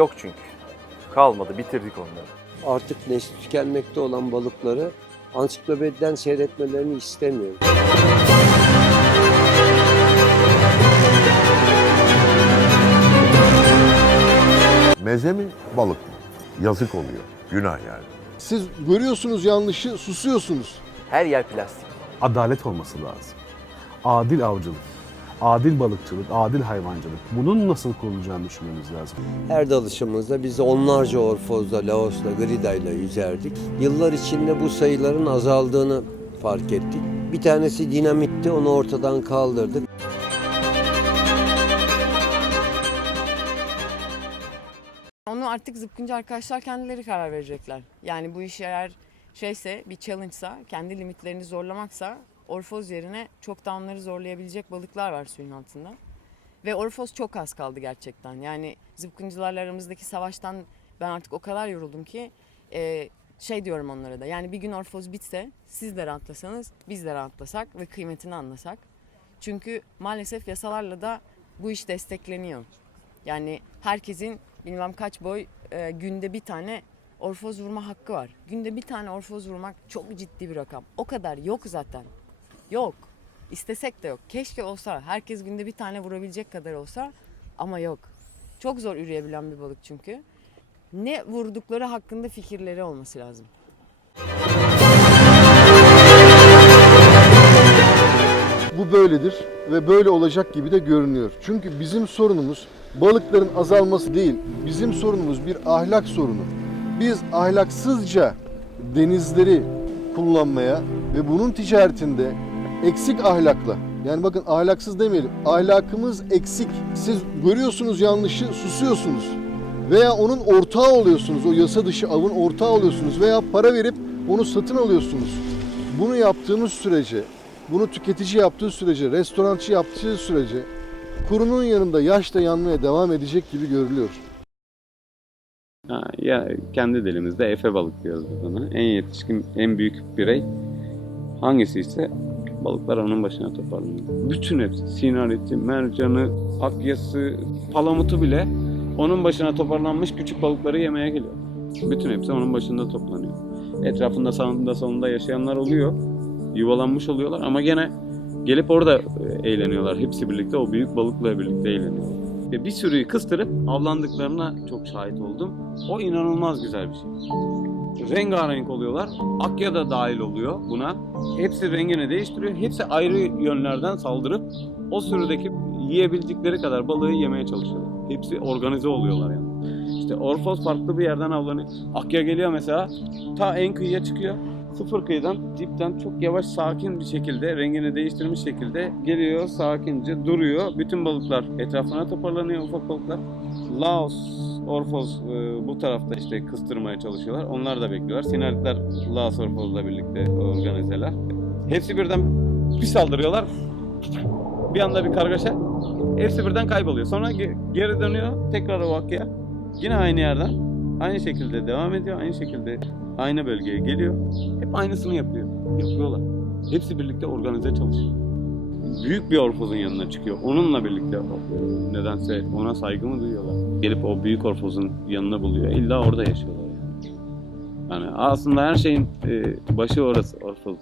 Yok çünkü. Kalmadı, bitirdik onları. Artık nesli tükenmekte olan balıkları ansiklopediden seyretmelerini istemiyorum. Meze mi, balık mı? Yazık oluyor. Günah yani. Siz görüyorsunuz yanlışı, susuyorsunuz. Her yer plastik. adalet olması lazım. Adil avcılık, adil balıkçılık, adil hayvancılık. Bunun nasıl kurulacağını düşünmemiz lazım. Her dalışımızda biz onlarca orfozla, laosla, gridayla yüzerdik. Yıllar içinde bu sayıların azaldığını fark ettik. Bir tanesi dinamitti, onu ortadan kaldırdık. Onu artık zıpkıncı arkadaşlar kendileri karar verecekler. Yani bu iş eğer şeyse bir challenge'sa, kendi limitlerini zorlamaksa orfoz yerine çok daha onları zorlayabilecek balıklar var suyun altında. Ve orfoz çok az kaldı gerçekten. Yani zıpkıncılarla aramızdaki savaştan ben artık o kadar yoruldum ki e, şey diyorum onlara da. Yani bir gün orfoz bitse siz de rahatlasanız biz de rahatlasak ve kıymetini anlasak. Çünkü maalesef yasalarla da bu iş destekleniyor. Yani herkesin bilmem kaç boy e, günde bir tane orfoz vurma hakkı var. Günde bir tane orfoz vurmak çok ciddi bir rakam. O kadar yok zaten. Yok. İstesek de yok. Keşke olsa. Herkes günde bir tane vurabilecek kadar olsa ama yok. Çok zor üreyebilen bir balık çünkü. Ne vurdukları hakkında fikirleri olması lazım. Bu böyledir ve böyle olacak gibi de görünüyor. Çünkü bizim sorunumuz balıkların azalması değil. Bizim sorunumuz bir ahlak sorunu. Biz ahlaksızca denizleri kullanmaya ve bunun ticaretinde eksik ahlakla yani bakın ahlaksız demeyelim. Ahlakımız eksik. Siz görüyorsunuz yanlışı, susuyorsunuz. Veya onun ortağı oluyorsunuz. O yasa dışı avın ortağı oluyorsunuz. Veya para verip onu satın alıyorsunuz. Bunu yaptığımız sürece, bunu tüketici yaptığı sürece, restorançı yaptığı sürece kurunun yanında yaş da yanmaya devam edecek gibi görülüyor. Ha, ya kendi dilimizde efe balık diyoruz biz ona. En yetişkin, en büyük birey hangisi ise balıklar onun başına toparlanıyor. Bütün hepsi. Sinareti, mercanı, akyası, palamutu bile onun başına toparlanmış küçük balıkları yemeye geliyor. Bütün hepsi onun başında toplanıyor. Etrafında sağında solunda yaşayanlar oluyor. Yuvalanmış oluyorlar ama gene gelip orada e, eğleniyorlar. Hepsi birlikte o büyük balıkla birlikte eğleniyorlar. Ve bir sürüyü kıstırıp avlandıklarına çok şahit oldum. O inanılmaz güzel bir şey. Rengarenk oluyorlar. Akya da dahil oluyor buna. Hepsi rengini değiştiriyor. Hepsi ayrı yönlerden saldırıp o sürüdeki yiyebildikleri kadar balığı yemeye çalışıyorlar. Hepsi organize oluyorlar yani. İşte Orfos farklı bir yerden avlanıyor. Akya geliyor mesela ta en kıyıya çıkıyor. Sıfır kıyıdan dipten çok yavaş sakin bir şekilde rengini değiştirmiş şekilde geliyor sakince duruyor. Bütün balıklar etrafına toparlanıyor ufak balıklar. Laos, Orfos e, bu tarafta işte kıstırmaya çalışıyorlar. Onlar da bekliyorlar. Sineritler Laos Orfos'la birlikte organizeler. Hepsi birden bir saldırıyorlar. Bir anda bir kargaşa. Hepsi birden kayboluyor. Sonra ge- geri dönüyor tekrar o. Yine aynı yerden. Aynı şekilde devam ediyor. Aynı şekilde aynı bölgeye geliyor. Hep aynısını yapıyor. Yapıyorlar. Hepsi birlikte organize çalışıyor. Büyük bir orfozun yanına çıkıyor. Onunla birlikte nedense ona saygı mı duyuyorlar? Gelip o büyük orfozun yanına buluyor. İlla orada yaşıyorlar yani. Yani aslında her şeyin e, başı orası, orfoz.